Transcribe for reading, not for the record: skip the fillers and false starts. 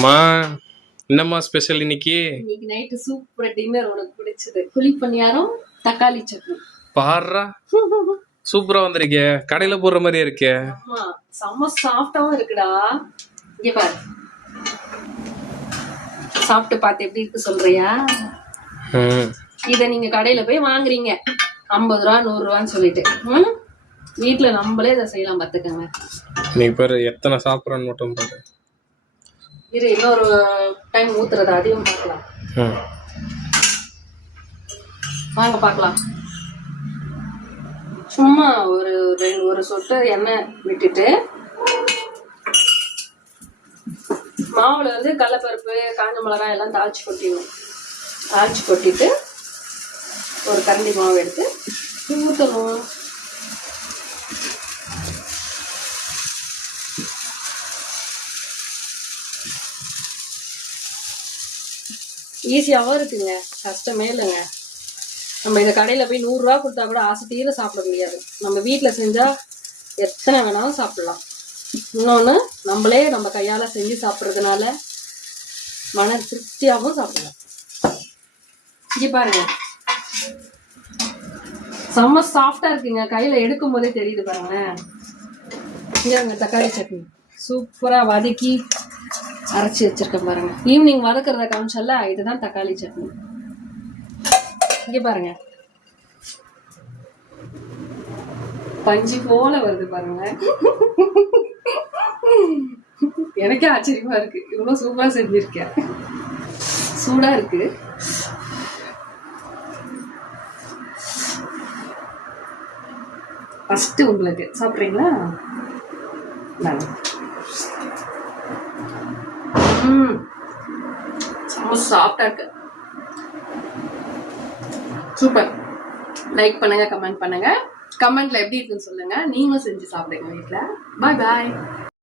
மா என்னம்மா ஸ்பெஷல் இன்னைக்கு? இன்னைக்கு நைட்டு சூப்பர் டின்னர். உனக்கு பிடிச்சது குழி பணியாரம் தக்காளி சட்னி. பாருடா, சூப்பரா வந்திருக்கே. கடையில போடுற மாதிரியே இருக்கே. ஆமா, செம்ம சாஃப்டாவும் இருக்குடா. இங்க பாரு, சாப்பிட்டு பார்த்து எப்படி இருக்கு சொல்றியா? இத நீங்க கடையில போய் வாங்குறீங்க 50 ரூபா 100 ரூபான்னு சொல்லிட்டு, வீட்டுல நம்மளே இதை செய்யலாம் பாத்துக்கோங்க. நீ பாரு எத்தனை சாப்பிட்றான்னு மட்டும் பாரு. இரு, இன்னொரு டைம் ஊத்துறத அதையும் பார்க்கலாம். வாங்க பார்க்கலாம். சும்மா ஒரு சொட்டு எண்ணெய் விட்டுட்டு மாவுல வந்து கடலைப்பருப்பு காஞ்ச மிளகாய் எல்லாம் தாளிச்சு கொட்டிடணும். தாளிச்சு கொட்டிட்டு ஒரு கரண்டி மாவு எடுத்து ஊற்றணும். ஈஸியாகவும் இருக்குங்க, கஷ்டமே இல்லைங்க. நம்ம இந்த கடையில் போய் 100 ரூபா கொடுத்தா கூட ஆசை தீர சாப்பிட முடியாது. நம்ம வீட்டில் செஞ்சால் எத்தனை வேணாலும் சாப்பிடலாம். இன்னொன்று, நம்மளே நம்ம கையால் செஞ்சு சாப்பிட்றதுனால மன திருப்தியாகவும் சாப்பிடலாம். இங்கே பாருங்க, செம்ம சாஃப்டாக இருக்குங்க. கையில் எடுக்கும் போதே தெரியுது பாருங்களேன். இங்கே தக்காளி சட்னி சூப்பராக வதக்கி அரைச்சி வச்சிருக்கேன் பாருங்க. ஈவினிங் வதக்கிறத காமிச்சல, இதுதான் தக்காளி சட்னி. இங்க பாருங்க, பஞ்சு போல வருது பாருங்க. எனக்கே ஆச்சரியமா இருக்கு, இவ்வளவு சூப்பரா செஞ்சிருக்கேன். சூடா இருக்கு. ஃபர்ஸ்ட் உங்களுக்கு சாப்பிட்றீங்களா? சாஃப்டா இருக்கு, சூப்பர். லைக் பண்ணுங்க, கமெண்ட் பண்ணுங்க. கமெண்ட்ல எப்படி இருக்குன்னு சொல்லுங்க. நீங்களும் செஞ்சு சாப்பிடுங்க வீட்டுல. பாய் பாய்.